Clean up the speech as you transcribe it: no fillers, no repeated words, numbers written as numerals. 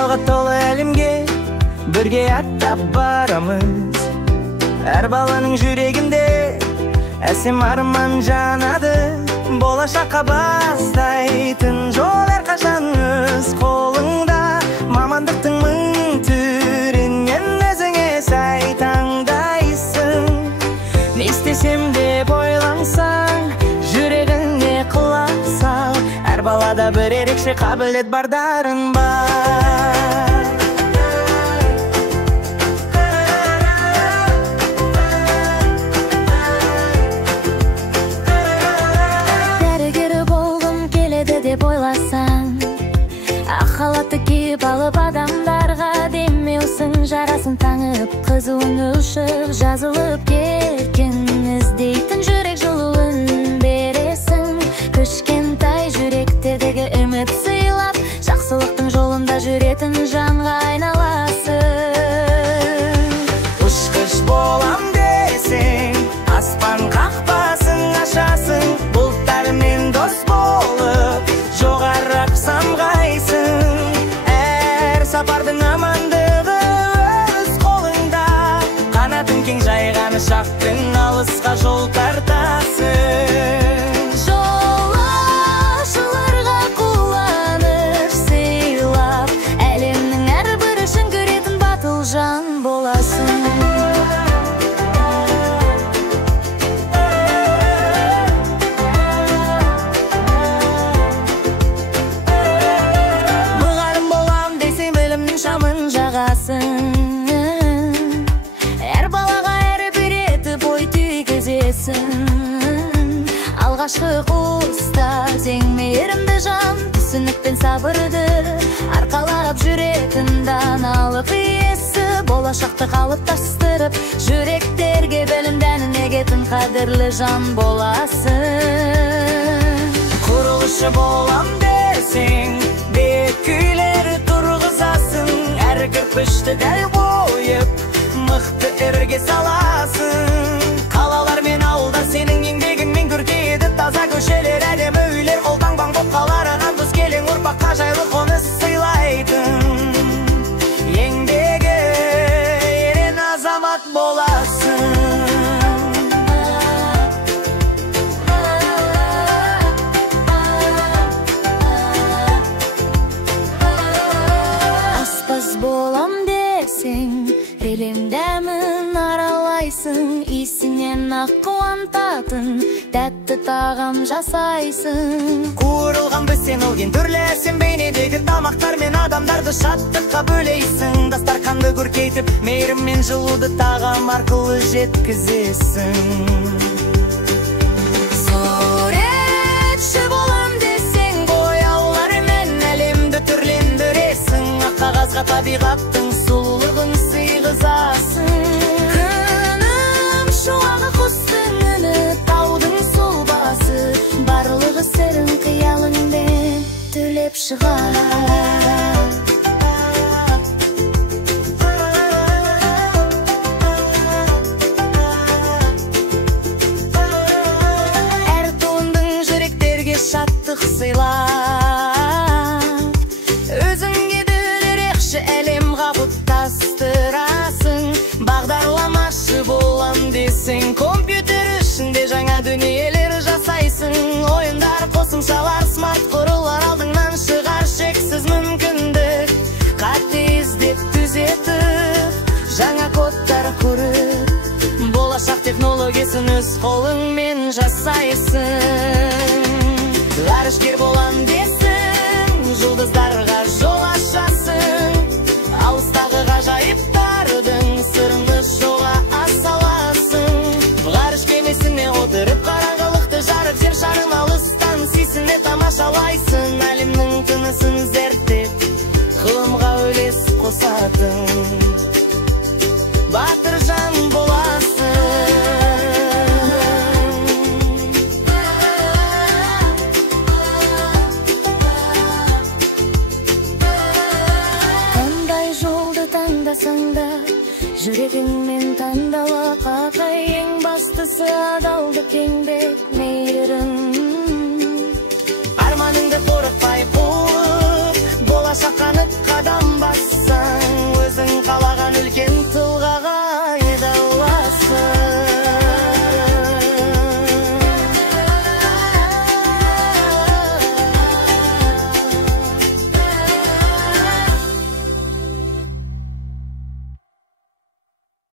Хаялга толы әлемге бірге аттап барамыз. Әр баланың жүрегінде әсем арман жанады. Болашаққа бастайтын жол әрқашан өз қолыңда. Мамандықтың мың түрінен өзіңе сай таңдайсың. Не істесем деп ойлансаң, жүрегіңе құлақ сал. Әр балада бір ерекше қабілет бар, дарын бар. Деп ойласаң, ақ халатты киіп алып адамдарға демеусің, жарасын таңып қызуың ушық жазылып кеткен. Іздейтін жүрек жылуын бересің, кішкентай жүректердегі үміт сыйлап, жақсылықтың жолында жүретін жанға айналасың. Ұшқыш болам десең, аспан қақпасын ашасың. Бұлттармен дос болып жоғарырақ самғайсың. Әр сапардың амандығы өз қолыңда. Қанатын кең жайған ұшақпен алысқа жол тартасың. Жолаушыларға қуаныш сыйлап, әлемнің әрбір үшін көретін батыл жан боласың. Әр балаға әрбір етіп ой түйгізесің. Алғашқы ұстаз ең мейірімді жан, түсінікпен сабырды арқалап жүретін даналық иесі. Болашақты қалыптастырып, жүректерге білім дәнін егетін қадірлі жан боласың. Құрылышы болам десең, бет күйлері тұрғызасың. Әр кірпішті дәл қойып, мықты ірге саласың. Қалалар мен ауылда сенің еңбегіңмен көркейді таза көшелер, әдемі үйлер қолтаңбаң боп қалар. Анан тұз келең ұрпаққа жайлы қоныс сыйлайтын. Еңбегі ерен азамат боласың. Болам десең, елем дәмін аралайсың. Исінен ақ қуантатын тәтті тағам жасайсың. Қуырылған біз сен өлген түрлі әсем бейнедегі тамақтар мен адамдарды шаттыққа бөлейсің. Дастарханды көркейтіп, мейірім мен жылуды тағам арқылы жеткізесің. Суретші болам десең, бояулармен әлемді түрлендіресің. Қағазға табиғаттың сұлулығын сыйғызасың. Күнім шуағы құстың үні, таудың сұлбасы, барлығы сырын қиялыңмен түлеп шығар. Әр туындың жүректерге шаттық сыйлап, өзіңге әлем қабыттастырасың. Бағдарламашы болам десең, компьютер ішінде жаңа дүниелер жасайсың. Ойындар, қосымшалар, смарт құрылар алдыңнан шығар шексіз мүмкіндік. Қате іздеп түзетіп, жаңа кодтар құрып, болашақ технологиясын өз қолыңмен жасайсың. Ғарышкер болам десің, жұлдыздарға жол ашасың. Алыстағы ғажайыптардың сырыңды шоға асаласың. Ғарыш кемесіне отырып, қараңғылықты жарып, жер шарын алыстан сүйсіне тамашалайсың. Әлемнің тынысын зерттеп, ғылымға үлес қосатын батыр жан боласың. Жүрегіңмен таңдала қақай, ең бастысы адалдық, еңбек, мейірім